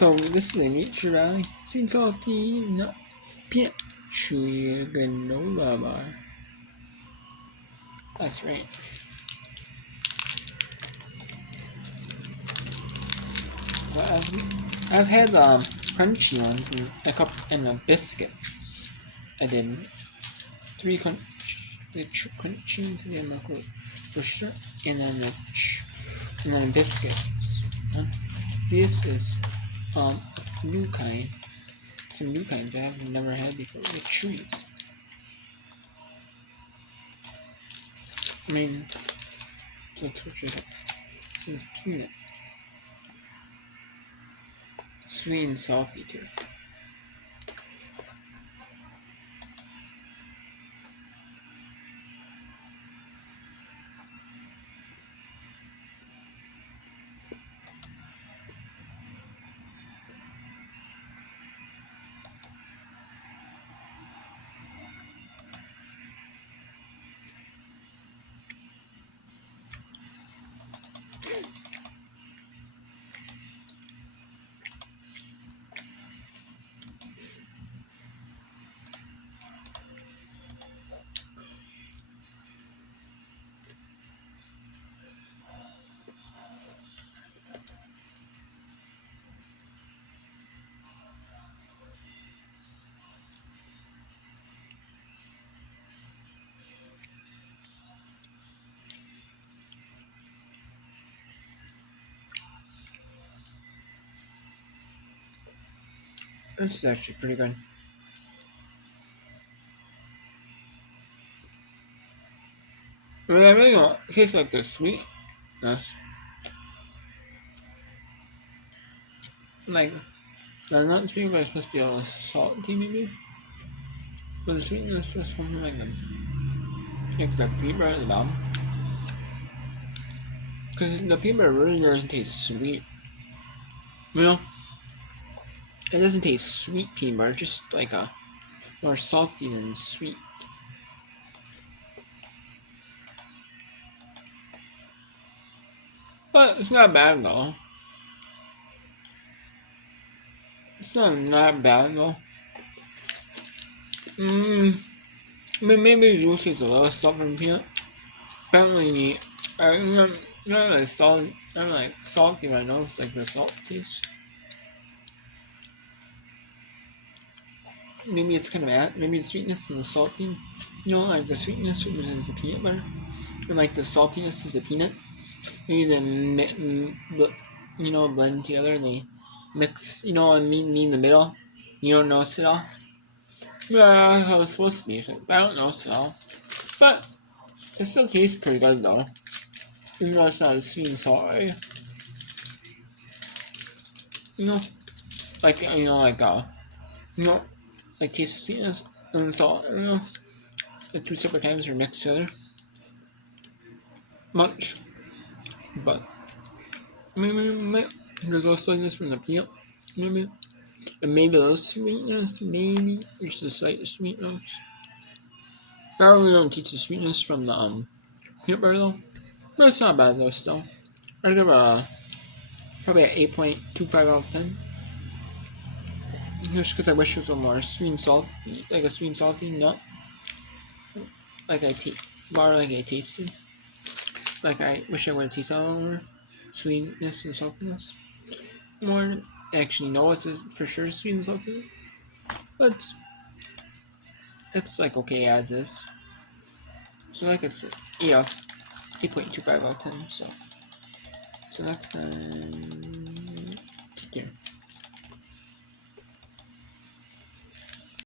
So this is a nature valley, sweet salty nut peanut chewy granola bar. That's right. So I've had crunchy ones and a couple and biscuits. I did 3 crunchies and then for sure, and then biscuits. This is a new kind. Some new kinds I have never had before with Chewy's. I mean, so let's switch it up. This is peanut. Sweet and salty too. This is actually pretty good. I mean, I really don't taste like the sweetness. Like, the not sweet, but it's supposed to be a little salty maybe. But the sweetness was something like the peanut butter at the bottom. Because the peanut butter really doesn't taste sweet. You know? It doesn't taste sweet peanut butter, just like a more salty than sweet. But it's not bad though. It's not bad though. I mean, maybe juicy is a little stuff from peanut. Apparently, not like salty. I'm like salty. My nose like the salt taste. Maybe it's kind of bad. Maybe the sweetness and the salty. You know, like the sweetness is the peanut butter, and like the saltiness is the peanuts. Maybe then blend together. And they mix. You know, and meet in the middle. You don't notice it all. Yeah, how it's supposed to be. But I don't notice it all. But it still tastes pretty good though. Even though it's not as sweet and salty. You know, like like taste of sweetness and salt. Like 2 separate times are mixed together. Much, but maybe there's also this from the peanut. Maybe and maybe a little sweetness. Maybe just a slight sweetness. I really don't taste the sweetness from the peanut butter though. But it's not bad though. Still, I'd give probably an 8.25 out of 10. Just because I wish it was a more sweet and salty, like a sweet and salty nut. Like I tasted. Like I wish I would have tasted more sweetness and saltiness. More actually no, it's for sure sweet and salty. But it's like okay as is. So like it's 8.25 out of 10. So next time, take care.